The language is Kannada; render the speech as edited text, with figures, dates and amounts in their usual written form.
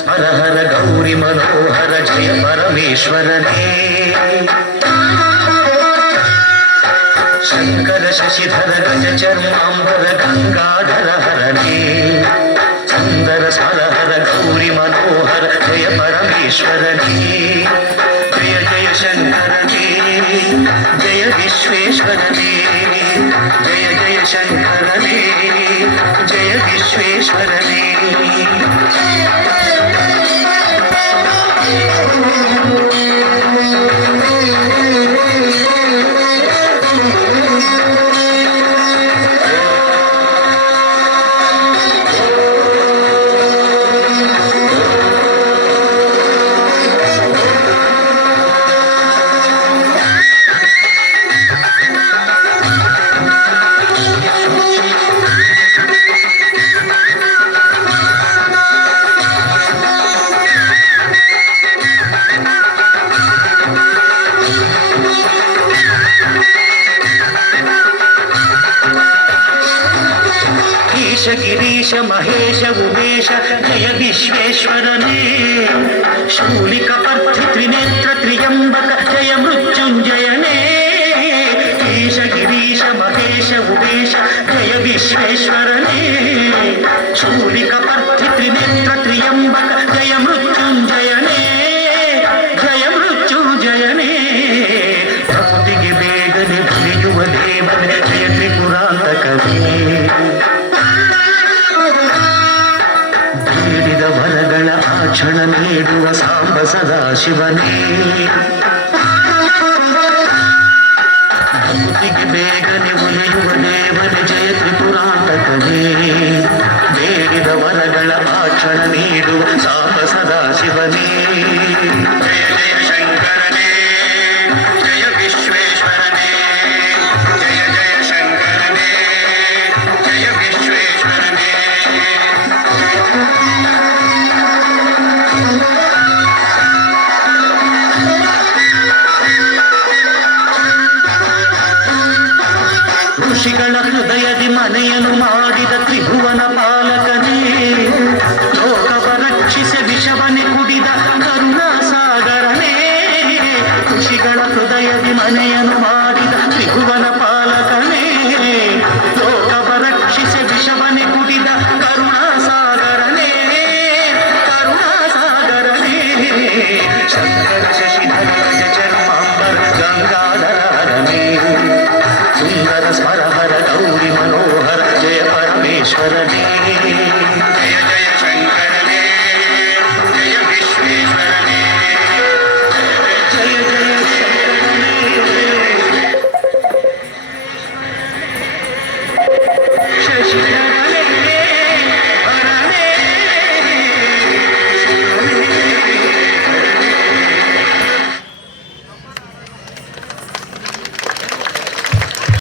स्मरहर गौरी मनोहर जय परमेश्वरने शंकर शशिधर गज चर्मांबर गंगाधर हरणे सुंदर स्मरहर गौरी मनोहर जय परमेश्वरने जय जय शंकरने जय विश्वेश्वरने जय जय शंकरने जय विश्वेश्वरने गिरीश महेश उमेश जय विश्वेश्वरने शूलिकपर्ति त्रिनेत्र त्र्यंबक जय मृत्युंजयने ईश गिरीश महेश उमेश जय विश्वेश्वरने शूलिकपर्ति त्रिनेत्र त्र्यंबक जय मृत्युंजयने जय मृत्युंजयने भक्तिगे ಬೇಗನೆ ತಿಳಿಯುವ ದೇವನೇ ಜಯ ತ್ರಿಪುರಾಂತಕನೇ ವರಗಳ ಆಕ್ಷಣ ನೀಡುವ ಸಾಂಬ ಸದಾಶಿವನೇ ಭಕ್ತಿಗೆ ಬೇಗನೆ ಒಲಿಯುವ ದೇವನೇ ಜಯ ತ್ರಿಪುರಾಂತಕನೇ ಬೇಡಿದ ವರಗಳ ಆಕ್ಷಣ ನೀಡುವ ಸಾಂಬ ಸದಾಶಿವನೇ ಜಯ ಜಯ ಶಂಕರನೇ ಜಯ ವಿಶ್ವೇಶ್ವರನೇ ಜಯ ಜಯ ಶಂಕರನೇ ಜಯ ವಿಶ್ವೇಶ್ವರನೇ ಋಷಿಗಳ ಹೃದಯದಿ ಮನೆಯನ್ನು ಮಾಡಿದ ತ್ರಿಭುವನ ಪಾಲಕನೇ ಲೋಕವ ರಕ್ಷಿಸ ವಿಷವನೆ ಕುಡಿದ ಕರುಣಾ ಸಾಗರನೇ ಋಷಿಗಳ ಹೃದಯದಿ ಮನೆಯನ್ನು ಮಾಡಿದ ತ್ರಿಭುವನ ಪಾಲಕನೇ ಲೋಕವ ರಕ್ಷಿಸ ವಿಷವನೆ ಕುಡಿದ ಕರುಣಾ ಸಾಗರನೇ ಕರುಣಾ ಸಾಗರನೇ ಶಂಕರ ಶಶಿಧರ ಗಜ ಚರ್ಮಾಂಬರ ಗಂಗಾಧರ ಹರನೇ सुंदर स्मरहर गौरी मनोहर जय परमेश्वरने